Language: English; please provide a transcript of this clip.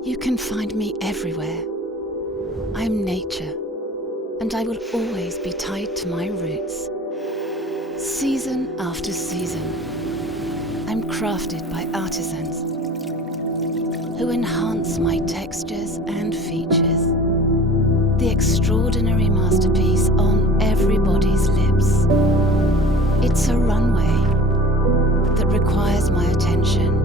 You can find me everywhere. I'm nature, and I will always be tied to my roots. Season after season, I'm crafted by artisans who enhance my textures and features. The extraordinary masterpiece on everybody's lips. It's a runway that requires my attention.